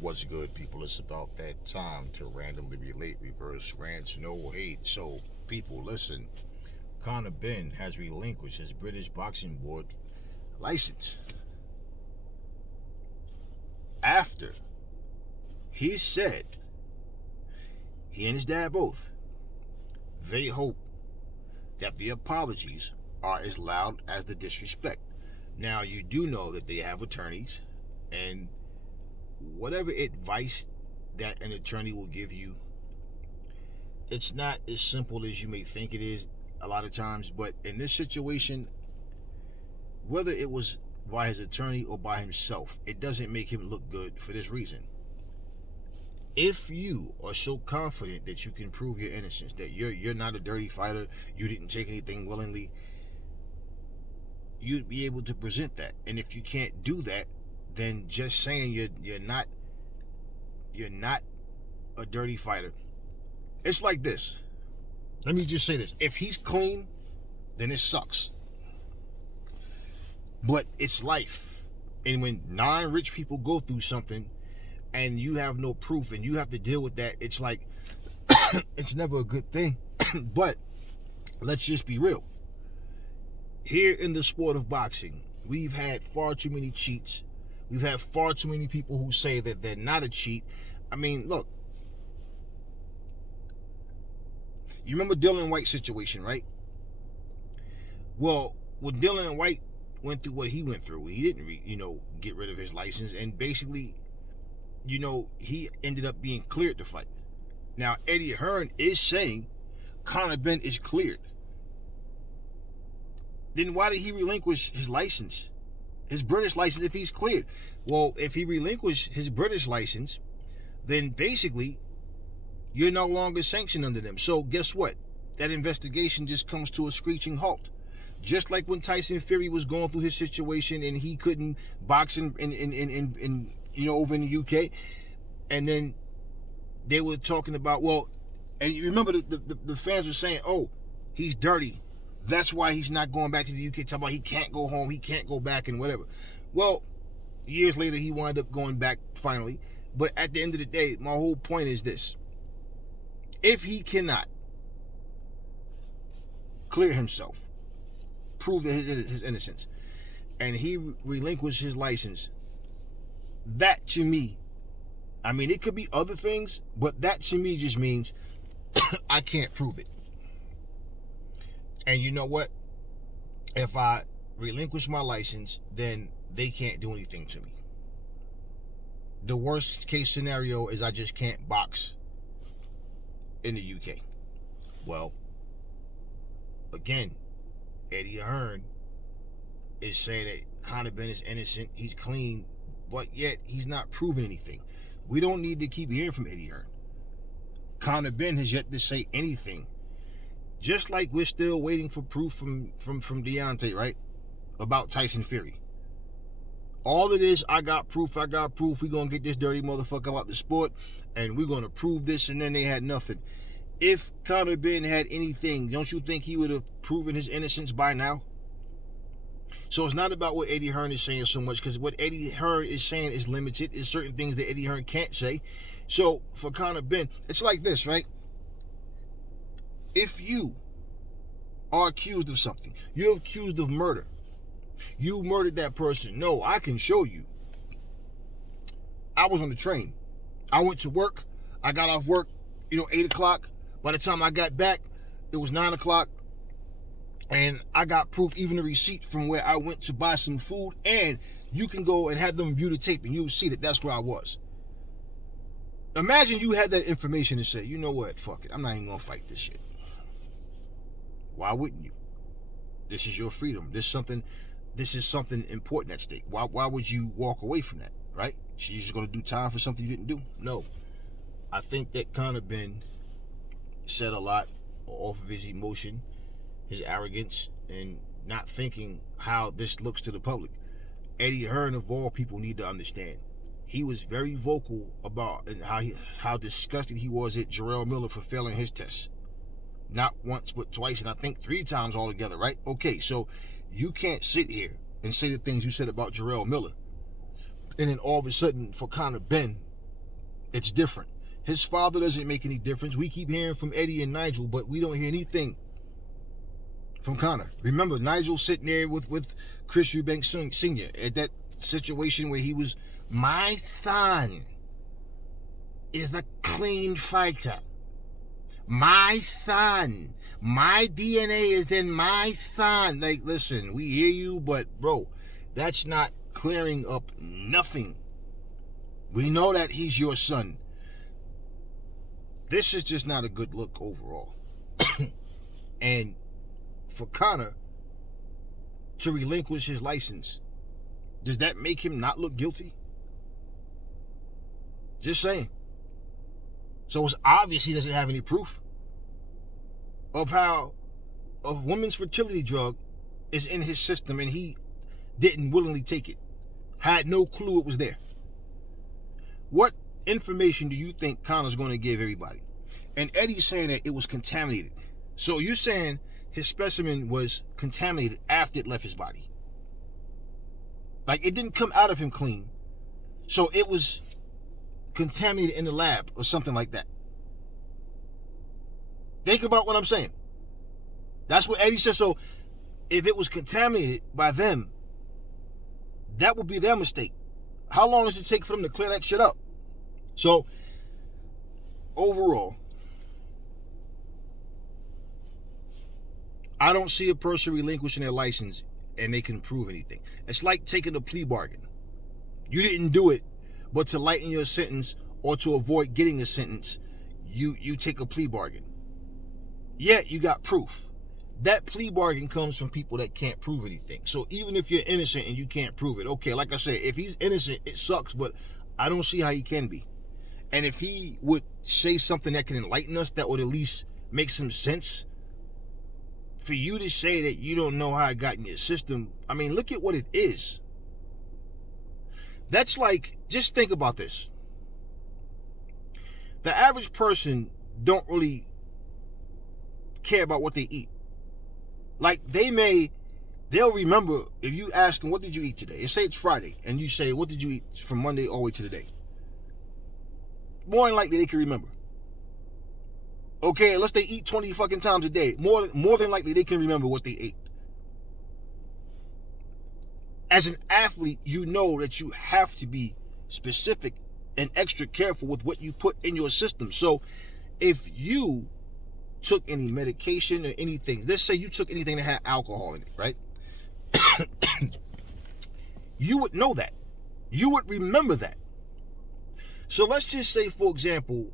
What's good, people? It's about that time to randomly relate reverse rants, no hate. So, people, listen. Conor Benn has relinquished his British Boxing Board license after he said, he and his dad both, they hope that the apologies are as loud as the disrespect. Now, you do know that they have attorneys, and whatever advice that an attorney will give you, it's not as simple as you may think it is a lot of times. But in this situation, whether it was by his attorney or by himself, it doesn't make him look good for this reason. If you are so confident that you can prove your innocence, that you're not a dirty fighter, you didn't take anything willingly, you'd be able to present that. And if you can't do that, then just saying you're not a dirty fighter. It's like this. Let me just say this. If he's clean, then it sucks. But it's life. And when 9 rich people go through something and you have no proof and you have to deal with that, it's like, it's never a good thing. But let's just be real. Here in the sport of boxing, we've had far too many cheats. We've had far too many people who say that they're not a cheat. I mean, look. You remember Dylan White's situation, right? Well, when Dylan White went through what he went through, he didn't, get rid of his license. And basically, he ended up being cleared to fight. Now, Eddie Hearn is saying Conor Benn is cleared. Then why did he relinquish his license? His British license, if he's cleared? Well, if he relinquished his British license, then basically you're no longer sanctioned under them. So guess what? That investigation just comes to a screeching halt. Just like when Tyson Fury was going through his situation and he couldn't box in over in the UK, and then they were talking about, well, and you remember the fans were saying, oh, he's dirty. That's why he's not going back to the UK. Talking about he can't go home, he can't go back and whatever. Well, years later, he wound up going back finally. But at the end of the day, my whole point is this. If he cannot clear himself, prove that his innocence, and he relinquished his license, that to me, I mean, it could be other things, but that to me just means I can't prove it. And you know what? If I relinquish my license, then they can't do anything to me. The worst case scenario is I just can't box in the UK. Well, again, Eddie Hearn is saying that Conor Benn is innocent, he's clean, but yet he's not proving anything. We don't need to keep hearing from Eddie Hearn. Conor Benn has yet to say anything. Just like we're still waiting for proof from Deontay, right? About Tyson Fury. All it is, I got proof. We're going to get this dirty motherfucker out the sport, and we're going to prove this, and then they had nothing. If Conor Benn had anything, don't you think he would have proven his innocence by now? So it's not about what Eddie Hearn is saying so much, because what Eddie Hearn is saying is limited. There's certain things that Eddie Hearn can't say. So for Conor Benn, it's like this, right? If you are accused of something, you're accused of murder. You murdered that person. No, I can show you. I was on the train. I went to work. I got off work, 8 o'clock. By the time I got back, it was 9 o'clock. And I got proof, even a receipt from where I went to buy some food. And you can go and have them view the tape and you'll see that that's where I was. Imagine you had that information and say, you know what, fuck it. I'm not even going to fight this shit. Why wouldn't you? This is your freedom. This is something important at stake. Why would you walk away from that, right? So you're just going to do time for something you didn't do? No. I think that Conor Benn said a lot off of his emotion, his arrogance, and not thinking how this looks to the public. Eddie Hearn, of all people, need to understand. He was very vocal about how disgusted he was at Jarrell Miller for failing his test. Not once, but twice, and I think 3 times altogether, right? Okay, so you can't sit here and say the things you said about Jarrell Miller, and then all of a sudden, for Conor Benn, It's different. His father doesn't make any difference. We keep hearing from Eddie and Nigel, but we don't hear anything from Connor. Remember, Nigel sitting there with Chris Eubanks Sr. at that situation where he was, my son is a clean fighter. My son. My DNA is in my son. Like, listen, we hear you, but bro, that's not clearing up nothing. We know that he's your son. This is just not a good look overall. And for Connor to relinquish his license, does that make him not look guilty? Just saying. So it's obvious he doesn't have any proof of how a woman's fertility drug is in his system and he didn't willingly take it. Had no clue it was there. What information do you think Connor's going to give everybody? And Eddie's saying that it was contaminated. So you're saying his specimen was contaminated after it left his body. Like, it didn't come out of him clean. So it was contaminated in the lab or something like that. Think about what I'm saying. That's what Eddie said. So if it was contaminated by them, that would be their mistake. How long does it take for them to clear that shit up? So overall, I don't see a person relinquishing their license and they can prove anything. It's like taking a plea bargain. You didn't do it, but to lighten your sentence or to avoid getting a sentence, you take a plea bargain. Yet you got proof. That plea bargain comes from people that can't prove anything. So even if you're innocent and you can't prove it, okay, like I said, if he's innocent, it sucks, but I don't see how he can be. And if he would say something that can enlighten us, that would at least make some sense. For you to say that you don't know how it got in your system, I mean, look at what it is. That's like, just think about this. The average person don't really care about what they eat. Like, they'll remember if you ask them, what did you eat today? And say it's Friday, and you say, what did you eat from Monday all the way to today? More than likely, they can remember. Okay, unless they eat 20 fucking times a day, more than likely, they can remember what they ate. As an athlete, you know that you have to be specific and extra careful with what you put in your system. So, if you took any medication or anything, let's say you took anything that had alcohol in it, right? You would know that. You would remember that. So let's just say, for example,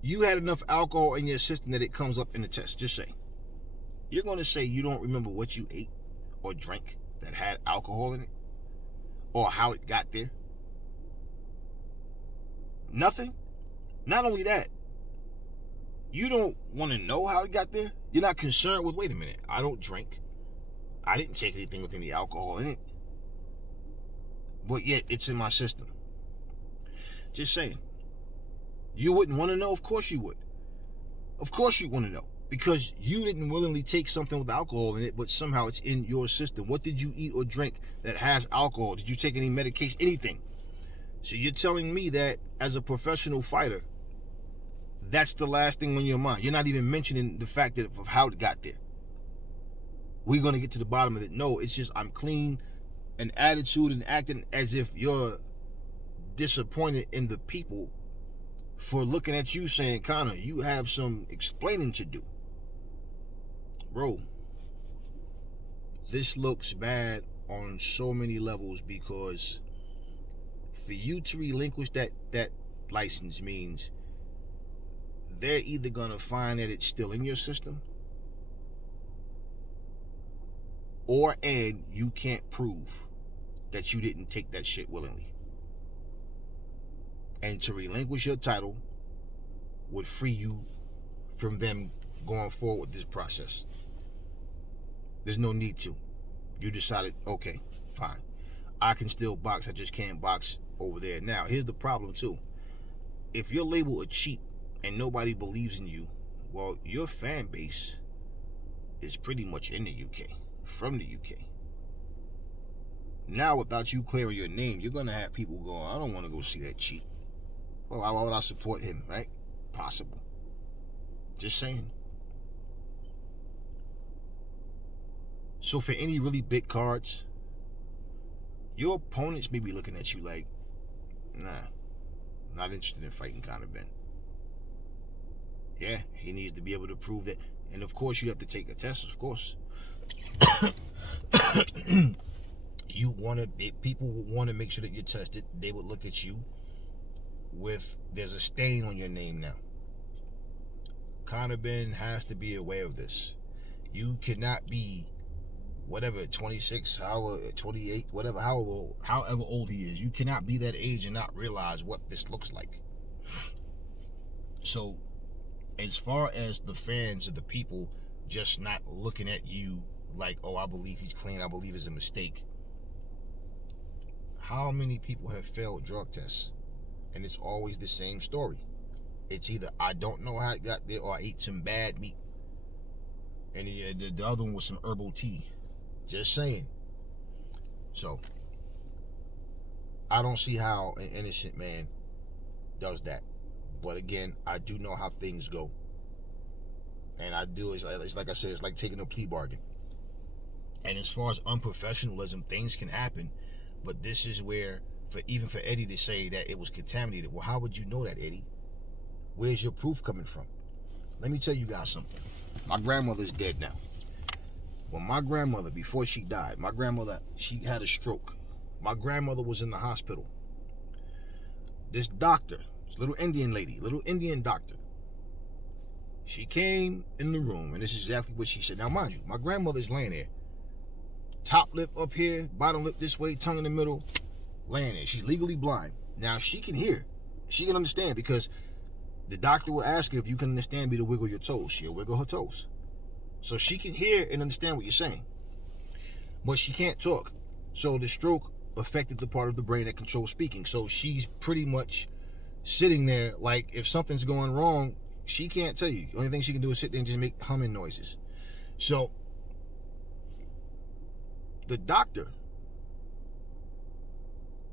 you had enough alcohol in your system that it comes up in the test. Just say. You're going to say you don't remember what you ate or drank that had alcohol in it or how it got there. Nothing. Not only that, you don't want to know how it got there. You're not concerned with, wait a minute, I don't drink. I didn't take anything with any alcohol in it. But yet, it's in my system. Just saying. You wouldn't want to know? Of course you would. Of course you want to know. Because you didn't willingly take something with alcohol in it, but somehow it's in your system. What did you eat or drink that has alcohol? Did you take any medication? Anything. So you're telling me that as a professional fighter, that's the last thing on your mind. You're not even mentioning the fact that of how it got there. We're going to get to the bottom of it. No, it's just I'm clean, an attitude and acting as if you're disappointed in the people for looking at you saying, Connor, you have some explaining to do. Bro, this looks bad on so many levels because for you to relinquish that license means they're either going to find that it's still in your system and you can't prove that you didn't take that shit willingly. And to relinquish your title would free you from them going forward with this process. There's no need to. You decided, okay, fine. I can still box, I just can't box over there. Now, here's the problem too. If you're labeled a cheat and nobody believes in you, well, your fan base is pretty much in the UK, from the UK. Now, without you clearing your name, you're going to have people going, I don't want to go see that cheat. Well, why would I support him, right? Possible. Just saying. So for any really big cards, your opponents may be looking at you like, nah, not interested in fighting Conor Benn. Yeah, he needs to be able to prove that. And of course, you have to take a test, of course. People want to make sure that you're tested. They would look at you with, there's a stain on your name now. Conor Benn has to be aware of this. You cannot be whatever, 26, 28, whatever, however old he is. You cannot be that age and not realize what this looks like. So, as far as the fans or the people just not looking at you like, oh, I believe he's clean, I believe it's a mistake. How many people have failed drug tests? And it's always the same story. It's either I don't know how it got there or I ate some bad meat. And the other one was some herbal tea. Just saying. So, I don't see how an innocent man does that. But again, I do know how things go. And I do, it's like I said, it's like taking a plea bargain. And as far as unprofessionalism, things can happen. But this is where, even for Eddie to say that it was contaminated, well, how would you know that, Eddie? Where's your proof coming from? Let me tell you guys something. My grandmother's dead now. When my grandmother, before she died, she had a stroke. My grandmother was in the hospital. This doctor, this little Indian lady, little Indian doctor, she came in the room, and this is exactly what she said. Now, mind you, my grandmother's laying there. Top lip up here, bottom lip this way, tongue in the middle, laying there. She's legally blind. Now, she can hear. She can understand because the doctor will ask her if you can understand me to wiggle your toes. She'll wiggle her toes. So she can hear and understand what you're saying. But she can't talk. So the stroke affected the part of the brain that controls speaking. So she's pretty much sitting there like if something's going wrong, she can't tell you. The only thing she can do is sit there and just make humming noises. So the doctor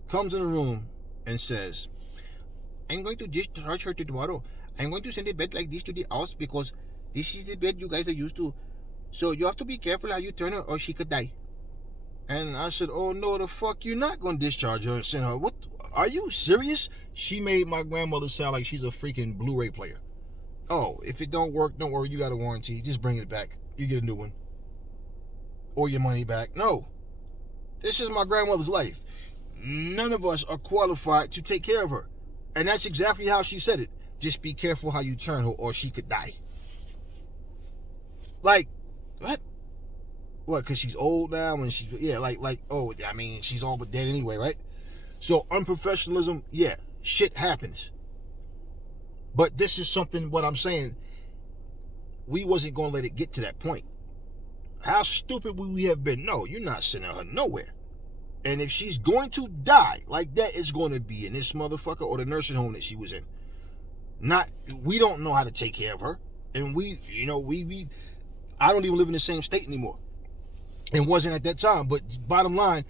comes in the room and says, I'm going to discharge her tomorrow. I'm going to send a bed like this to the house because this is the bed you guys are used to. So you have to be careful how you turn her or she could die. And I said, oh no, the fuck, you're not going to discharge her and send her. What? Are you serious? She made my grandmother sound like she's a freaking Blu-ray player. Oh, if it don't work, don't worry, you got a warranty. Just bring it back. You get a new one. Or your money back. No. This is my grandmother's life. None of us are qualified to take care of her. And that's exactly how she said it. Just be careful how you turn her or she could die. Like, what? What, because she's old now and she's, yeah, oh, I mean, she's all but dead anyway, right? So, unprofessionalism, yeah, shit happens. But this is something, what I'm saying, we wasn't going to let it get to that point. How stupid would we have been? No, you're not sending her nowhere. And if she's going to die like that, it's going to be in this motherfucker or the nursing home that she was in. We don't know how to take care of her. And I don't even live in the same state anymore. And wasn't at that time. But bottom line,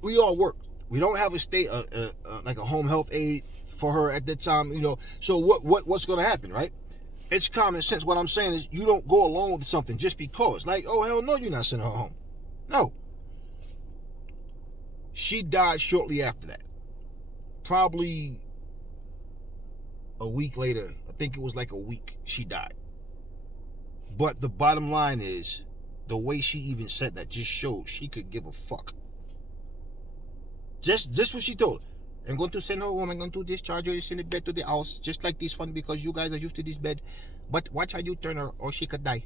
we all work. We don't have a state, like a home health aide for her at that time, So what's going to happen, right? It's common sense. What I'm saying is you don't go along with something just because. Like, oh, hell no, you're not sending her home. No. She died shortly after that. Probably a week later. I think it was like a week she died. But the bottom line is, the way she even said that just showed she could give a fuck. Just what she told. I'm going to send her home. I'm going to discharge her and send it back to the house. Just like this one because you guys are used to this bed. But watch how you turn her or she could die.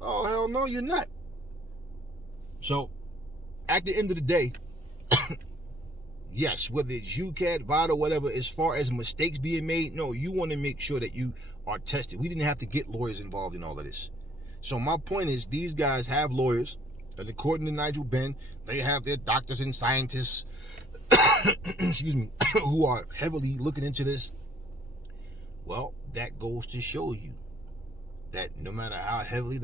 Oh, hell no, you're not. So, at the end of the day, yes, whether it's UCAT, VADA, whatever, as far as mistakes being made, no, you want to make sure that you are tested. We didn't have to get lawyers involved in all of this. So my point is, these guys have lawyers, and according to Nigel Benn, they have their doctors and scientists, excuse me, who are heavily looking into this. Well, that goes to show you that no matter how heavily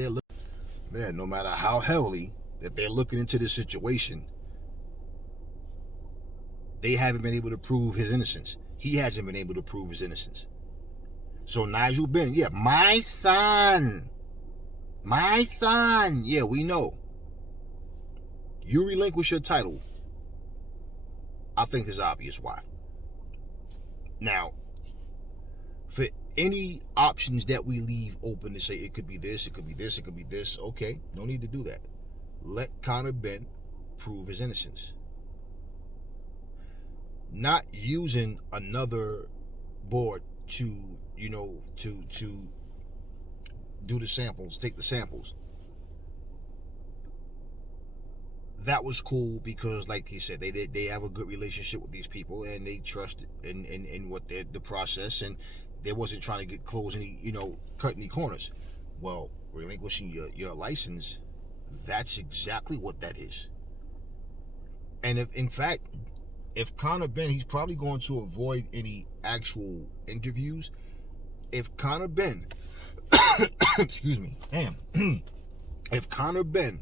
they're looking into this situation, they haven't been able to prove his innocence. he hasn't been able to prove his innocence. So Nigel Benn, yeah, my son, yeah, we know. You relinquish your title. I think it's obvious why. Now, for any options that we leave open to say it could be this, it could be this, it could be this, okay, no need to do that. Let Conor Benn prove his innocence. Not using another board to, to do the samples, take the samples. That was cool because, like he said, they have a good relationship with these people and they trust in what the process, and they wasn't trying to get close any, cut any corners. Well, relinquishing your license, that's exactly what that is. And if Conor Benn, he's probably going to avoid any actual interviews. If Conor Benn, excuse me, if Conor Benn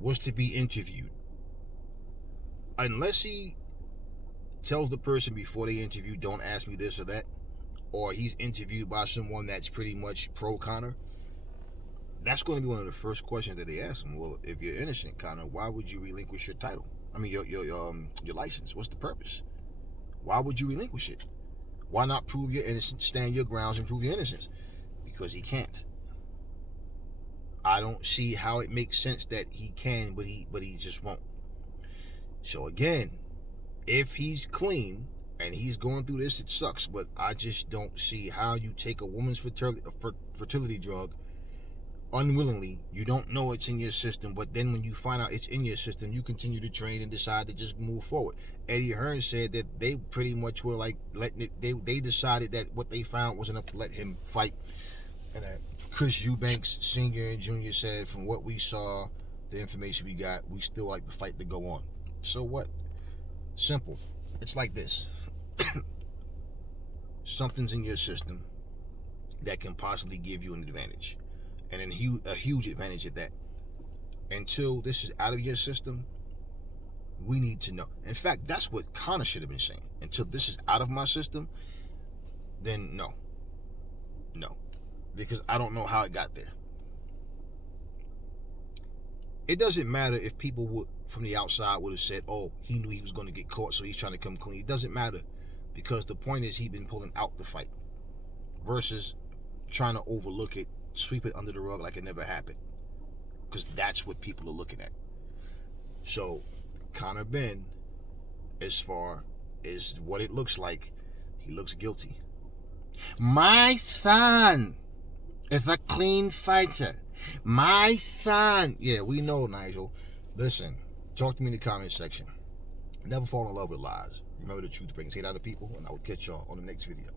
was to be interviewed, unless he tells the person before they interview, don't ask me this or that, or he's interviewed by someone that's pretty much pro Conor, that's going to be one of the first questions that they ask him. Well, if you're innocent, Conor, why would you relinquish your title? I mean, your license. What's the purpose? Why would you relinquish it? Why not prove your innocence, stand your grounds, and prove your innocence? Because he can't. I don't see how it makes sense that he can, but he just won't. So again, if he's clean and he's going through this, it sucks. But I just don't see how you take a woman's fertility drug unwillingly. You don't know it's in your system, but then when you find out it's in your system, you continue to train and decide to just move forward. Eddie Hearn said that they pretty much were like letting it. They decided that what they found was enough to let him fight. And Chris Eubanks Sr. and Jr. said, from what we saw, the information we got, we still like the fight to go on. So what? Simple. It's like this. Something's in your system that can possibly give you an advantage, and a huge advantage at that. Until this is out of your system, we need to know. In fact, that's what Conor should have been saying. Until this is out of my system, then no. Because I don't know how it got there. It doesn't matter if people would, from the outside, would have said, oh, he knew he was going to get caught, so he's trying to come clean. It doesn't matter, because the point is he's been pulling out the fight versus trying to overlook it, sweep it under the rug like it never happened, because that's what people are looking at. So Conor Benn, as far as what it looks like, he looks guilty. My son is a clean fighter. My son. Yeah, we know, Nigel. Listen, talk to me in the comment section. Never fall in love with lies. Remember, the truth brings hate out of people, and I will catch y'all on the next video.